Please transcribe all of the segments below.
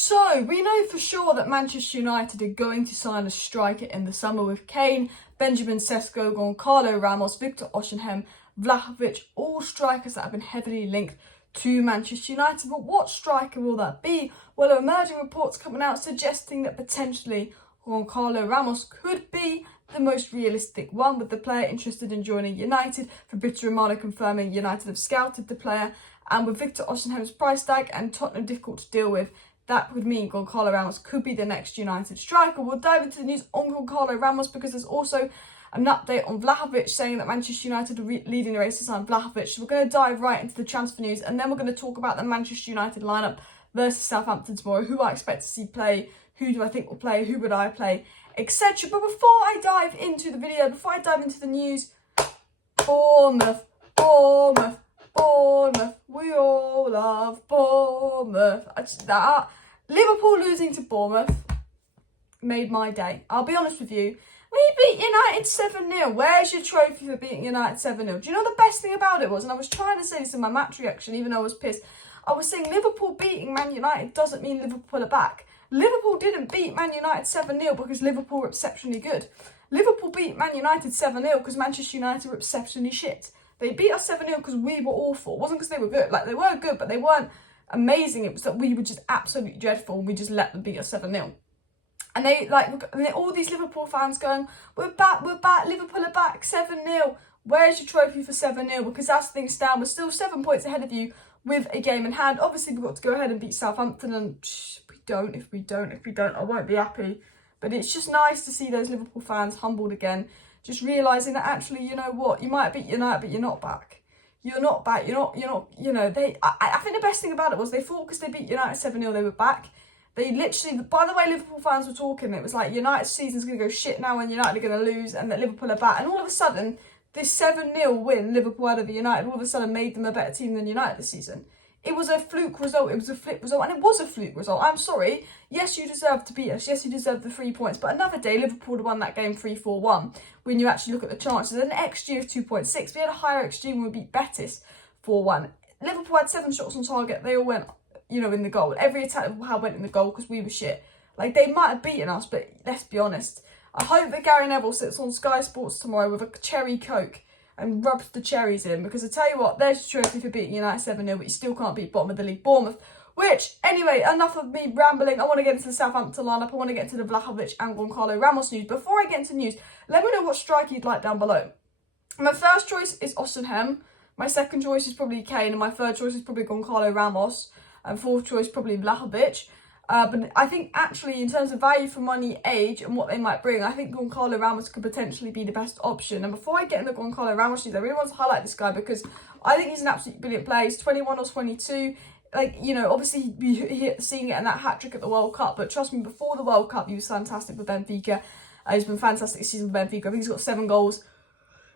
So, we know for sure that Manchester United are going to sign a striker in the summer with Kane, Benjamin Sesko, Goncalo Ramos, Victor Osimhen, Vlahovic, all strikers that have been heavily linked to Manchester United. But what striker will that be? Well, emerging reports coming out suggesting that potentially Goncalo Ramos could be the most realistic one, with the player interested in joining United. Fabrizio Romano confirming United have scouted the player, and with Victor Osimhen's price tag and Tottenham difficult to deal with, that would mean Goncalo Ramos could be the next United striker. We'll dive into the news on Goncalo Ramos because there's also an update on Vlahovic saying that Manchester United are leading the race to sign Vlahovic. So we're going to dive right into the transfer news, and then we're going to talk about the Manchester United lineup versus Southampton tomorrow, who I expect to see play, who do I think will play, who would I play, etc. But before I dive into the video, before I dive into the news, Bournemouth, we all love Bournemouth. Liverpool losing to Bournemouth made my day. I'll be honest with you. We beat United 7-0. Where's your trophy for beating United 7-0? Do you know the best thing about it was, and I was trying to say this in my match reaction, even though I was pissed, I was saying Liverpool beating Man United doesn't mean Liverpool are back. Liverpool didn't beat Man United 7-0 because Liverpool were exceptionally good. Liverpool beat Man United 7-0 because Manchester United were exceptionally shit. They beat us 7-0 because we were awful. It wasn't because they were good. Like, they were good, but they weren't amazing. It was that we were just absolutely dreadful and we just let them beat us 7-0. And all these Liverpool fans going, we're back, Liverpool are back, 7-0. Where's your trophy for 7-0? Because as things stand, we're still 7 points ahead of you with a game in hand. Obviously, we've got to go ahead and beat Southampton, and if we don't, I won't be happy. But it's just nice to see those Liverpool fans humbled again, just realising that actually, you know what, you might beat United, but you're not back. You're not back. You're not, I think the best thing about it was they thought because they beat United 7-0, they were back. They literally, by the way Liverpool fans were talking, it was like United's season's going to go shit now and United are going to lose and that Liverpool are back. And all of a sudden, this 7-0 win Liverpool had over United all of a sudden made them a better team than United this season. It was a fluke result, it was a flip result, and it was a fluke result. I'm sorry. Yes, you deserve to beat us. Yes, you deserve the 3 points. But another day, Liverpool would have won that game 3-4-1 when you actually look at the chances. An XG of 2.6. We had a higher XG when we beat Betis 4-1. Liverpool had 7 shots on target. They all went, in the goal. Every attack went in the goal because we were shit. Like, they might have beaten us, but let's be honest. I hope that Gary Neville sits on Sky Sports tomorrow with a cherry Coke and rubs the cherries in, because I tell you what, there's your trophy for beating United 7-0, but you still can't beat bottom of the league Bournemouth. Which, anyway, enough of me rambling. I want to get into the Southampton lineup. I want to get into the Vlahovic and Goncalo Ramos news. Before I get into news, let me know what striker you'd like down below. My first choice is Osimhen. My second choice is probably Kane, and my third choice is probably Goncalo Ramos. And fourth choice, probably Vlahovic. But I think actually, in terms of value for money, age, and what they might bring, I think Goncalo Ramos could potentially be the best option. And before I get into Goncalo Ramos news, I really want to highlight this guy because I think he's an absolutely brilliant player. He's 21 or 22. Obviously, seeing it in that hat-trick at the World Cup. But trust me, before the World Cup, he was fantastic with Benfica. He's been fantastic this season with Benfica. I think he's got 7 goals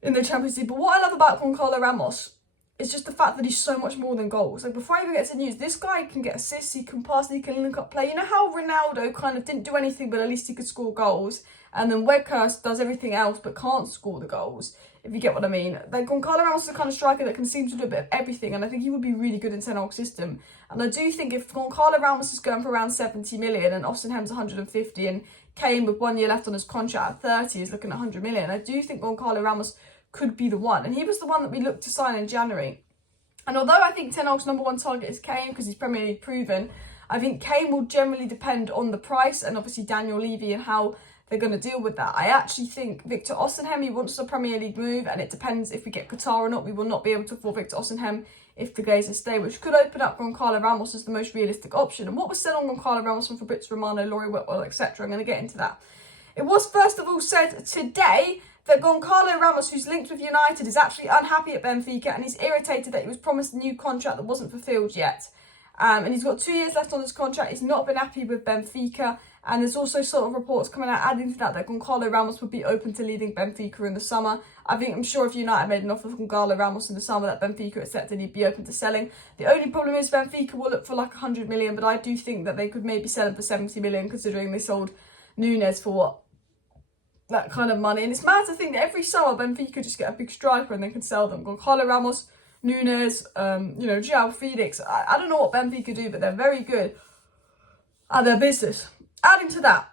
in the Champions League. But what I love about Goncalo Ramos, it's just the fact that he's so much more than goals. Like, before I even get to news, this guy can get assists, he can pass, he can link up play. You know how Ronaldo kind of didn't do anything, but at least he could score goals? And then Weghorst does everything else, but can't score the goals, if you get what I mean. Like, Goncalo Ramos is the kind of striker that can seem to do a bit of everything, and I think he would be really good in Ten Hag's system. And I do think if Goncalo Ramos is going for around 70 million, and Osimhen's 150, and Kane with 1 year left on his contract at 30 is looking at 100 million, I do think Goncalo Ramos could be the one. And he was the one that we looked to sign in January. And although I think Ten Hag's number 1 target is Kane because he's Premier League proven, I think Kane will generally depend on the price and obviously Daniel Levy and how they're going to deal with that. I actually think Victor Osimhen, he wants a Premier League move, and it depends if we get Qatar or not. We will not be able to afford Victor Osimhen if the Glazers stay, which could open up Goncalo Ramos as the most realistic option. And what was said on Goncalo Ramos from Fabrizio Romano, Laurie Whitwell, etc., I'm going to get into that. It was first of all said today that Goncalo Ramos, who's linked with United, is actually unhappy at Benfica, and he's irritated that he was promised a new contract that wasn't fulfilled yet. And he's got 2 years left on his contract. He's not been happy with Benfica, and there's also sort of reports coming out adding to that Goncalo Ramos would be open to leaving Benfica in the summer. I'm sure if United made an offer for Goncalo Ramos in the summer that Benfica accepted, he'd be open to selling. The only problem is Benfica will look for like 100 million, but I do think that they could maybe sell him for 70 million, considering they sold Núñez for what? That kind of money. And it's mad to think that every summer Benfica just get a big striker and they can sell them. Goncalo Ramos, Núñez, João Felix. I don't know what Benfica do, but they're very good. at their business. Adding to that,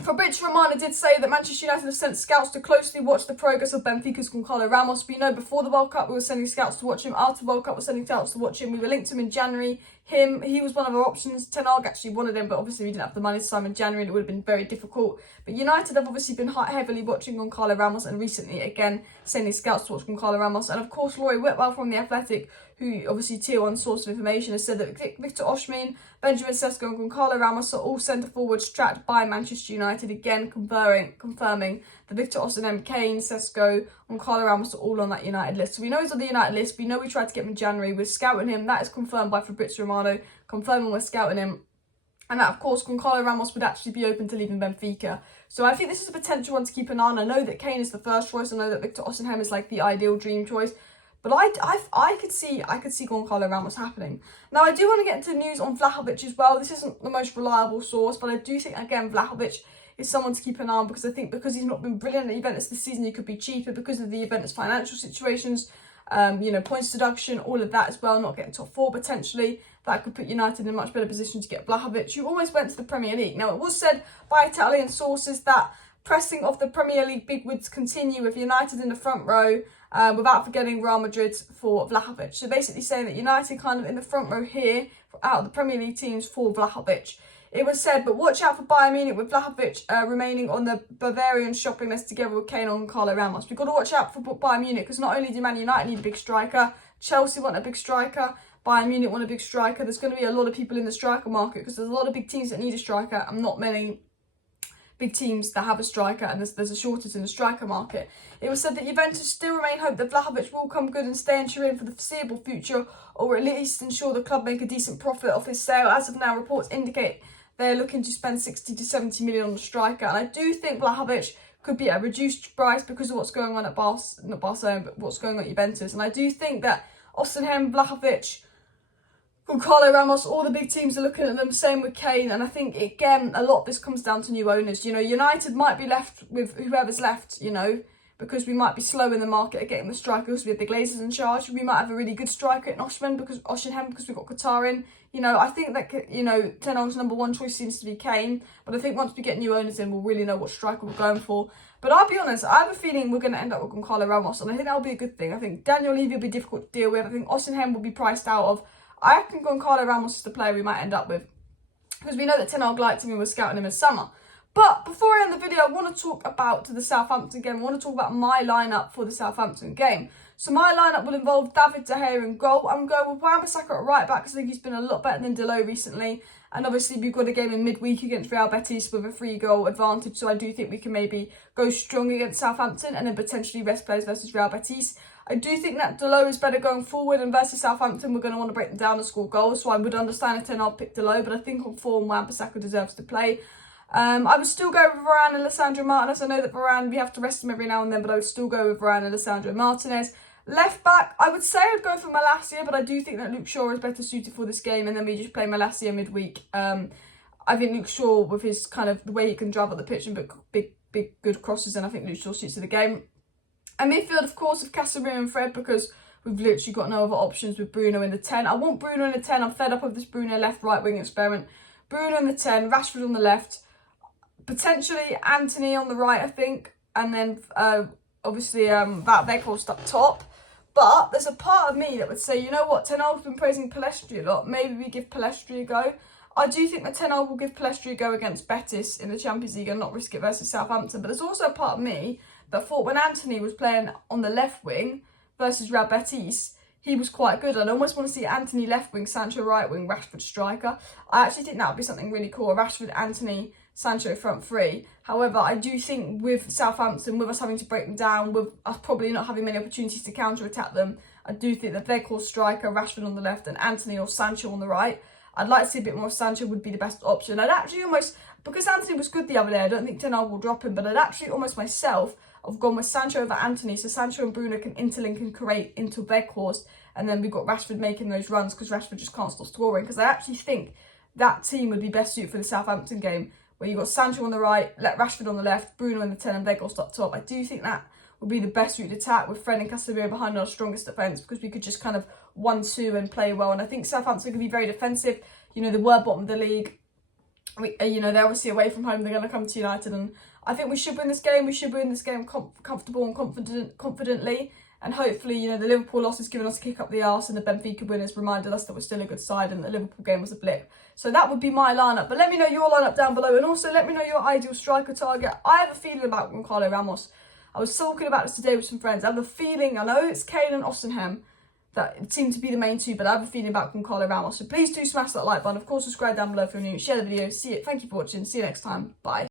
Fabrizio Romano did say that Manchester United have sent scouts to closely watch the progress of Benfica's Goncalo Ramos. We know before the World Cup we were sending scouts to watch him. After the World Cup we were sending scouts to watch him. We were linked to him in January. He was one of our options. Ten Hag actually wanted him, but obviously we didn't have the money to sign him in January and it would have been very difficult. But United have obviously been heavily watching Goncalo Ramos and recently again sending scouts to watch Goncalo Ramos. And of course Laurie Whitwell from The Athletic, who obviously tier 1 source of information, has said that Victor Osimhen, Benjamin Sesko and Goncalo Ramos are all centre forwards tracked by Manchester United, again confirming that Victor Osimhen and Kane, Sesko and Goncalo Ramos are all on that United list. So we know he's on the United list. We know we tried to get him in January. We're scouting him. That is confirmed by Fabrizio Romano, confirming we're scouting him. And that, of course, Goncalo Ramos would actually be open to leaving Benfica. So I think this is a potential one to keep an eye on. I know that Kane is the first choice. I know that Victor Osimhen is like the ideal dream choice. But I could see Goncalo Ramos happening. Now, I do want to get into news on Vlahovic as well. This isn't the most reliable source, but I do think, again, Vlahovic is someone to keep an eye on because I think because he's not been brilliant at Juventus this season, he could be cheaper because of the Juventus financial situations, points deduction, all of that as well, not getting top 4 potentially. That could put United in a much better position to get Vlahovic, who almost went to the Premier League. Now, it was said by Italian sources that pressing of the Premier League bigwigs continue with United in the front row, without forgetting Real Madrid for Vlahovic. So basically saying that United kind of in the front row here out of the Premier League teams for Vlahovic. It was said, but watch out for Bayern Munich with Vlahovic remaining on the Bavarian shopping list together with Kane and Goncalo Ramos. We've got to watch out for Bayern Munich because not only do Man United need a big striker, Chelsea want a big striker, Bayern Munich want a big striker. There's going to be a lot of people in the striker market because there's a lot of big teams that need a striker and not many big teams that have a striker, and there's a shortage in the striker market. It was said that Juventus still remain hope that Vlahovic will come good and stay in Turin for the foreseeable future, or at least ensure the club make a decent profit off his sale. As of now, reports indicate they're looking to spend 60 to 70 million on the striker, and I do think Vlahovic could be at a reduced price because of what's going on at not Barcelona, but what's going on at Juventus. And I do think that Osimhen, Vlahovic, Goncalo Ramos, all the big teams are looking at them, same with Kane, and I think, again, a lot of this comes down to new owners. United might be left with whoever's left, because we might be slow in the market at getting the strikers. We have the Glazers in charge. We might have a really good striker in Osimhen because we've got Qatar in. I think that, Ten Hag's number 1 choice seems to be Kane, but I think once we get new owners in, we'll really know what striker we're going for. But I'll be honest, I have a feeling we're going to end up with Goncalo Ramos, and I think that'll be a good thing. I think Daniel Levy will be difficult to deal with. I think Osimhen will be priced out of. I reckon Goncalo Ramos is the player we might end up with because we know that Ten Hag liked him and was scouting him in summer. But before I end the video, I want to talk about the Southampton game. I want to talk about my lineup for the Southampton game. So my lineup will involve David De Gea in goal. I'm going with Wan-Bissaka at right back because I think he's been a lot better than Delo recently. And obviously we've got a game in midweek against Real Betis with a 3-goal advantage. So I do think we can maybe go strong against Southampton and then potentially rest players versus Real Betis. I do think that Delo is better going forward, and versus Southampton we're going to want to break them down and score goals. So I would understand if Ten Hag picked Delo, but I think on form Wan-Bissaka deserves to play. I would still go with Varane and Lisandro Martinez. I know that Varane, we have to rest him every now and then, but I would still go with Varane and Lisandro Martinez. Left back, I would say I'd go for Malacia, but I do think that Luke Shaw is better suited for this game, and then we just play Malacia midweek. I think Luke Shaw, with his kind of the way he can drive up the pitch and put big good crosses, and I think Luke Shaw suits to the game. And midfield, of course, with Casemiro and Fred, because we've literally got no other options with Bruno in the 10. I want Bruno in the 10. I'm fed up of this Bruno left-right wing experiment. Bruno in the 10, Rashford on the left, potentially Anthony on the right, I think, and then obviously that Weghorst up top. But there's a part of me that would say, you know what, Ten Hag's been praising Pellistri a lot. Maybe we give Pellistri a go. I do think that Ten Hag will give Pellistri a go against Betis in the Champions League and not risk it versus Southampton. But there's also a part of me that thought when Anthony was playing on the left wing versus Real Betis, he was quite good. I'd almost want to see Anthony left wing, Sancho right wing, Rashford striker. I actually think that would be something really cool. Rashford, Anthony, Sancho front 3. However, I do think with Southampton, with us having to break them down, with us probably not having many opportunities to counter-attack them, I do think that Weghorst striker, Rashford on the left and Anthony or Sancho on the right. I'd like to see a bit more. Sancho would be the best option. I'd actually almost, because Anthony was good the other day, I don't think Ten Hag will drop him, but I'd actually almost myself have gone with Sancho over Anthony, so Sancho and Bruno can interlink and create into Weghorst, and then we've got Rashford making those runs because Rashford just can't stop scoring. Because I actually think that team would be best suited for the Southampton game, where you've got Sancho on the right, let Rashford on the left, Bruno in the 10 and Weghorst up top. I do think that would be the best route attack with Fred and Casemiro behind our strongest defence, because we could just kind of 1-2 and play well. And I think Southampton could be very defensive. They were bottom of the league they're obviously away from home. They're going to come to United, and I think we should win this game. We should win this game comfortable and confidently. And hopefully, the Liverpool loss has given us a kick up the arse, and the Benfica win has reminded us that we're still a good side, and the Liverpool game was a blip. So that would be my lineup. But let me know your lineup down below, and also let me know your ideal striker target. I have a feeling about Goncalo Ramos. I was talking about this today with some friends. I have a feeling, I know it's Kane and Osimhen that seem to be the main two, but I have a feeling about Goncalo Ramos. So please do smash that like button. Of course, subscribe down below if you're new. Share the video. See it. Thank you for watching. See you next time. Bye.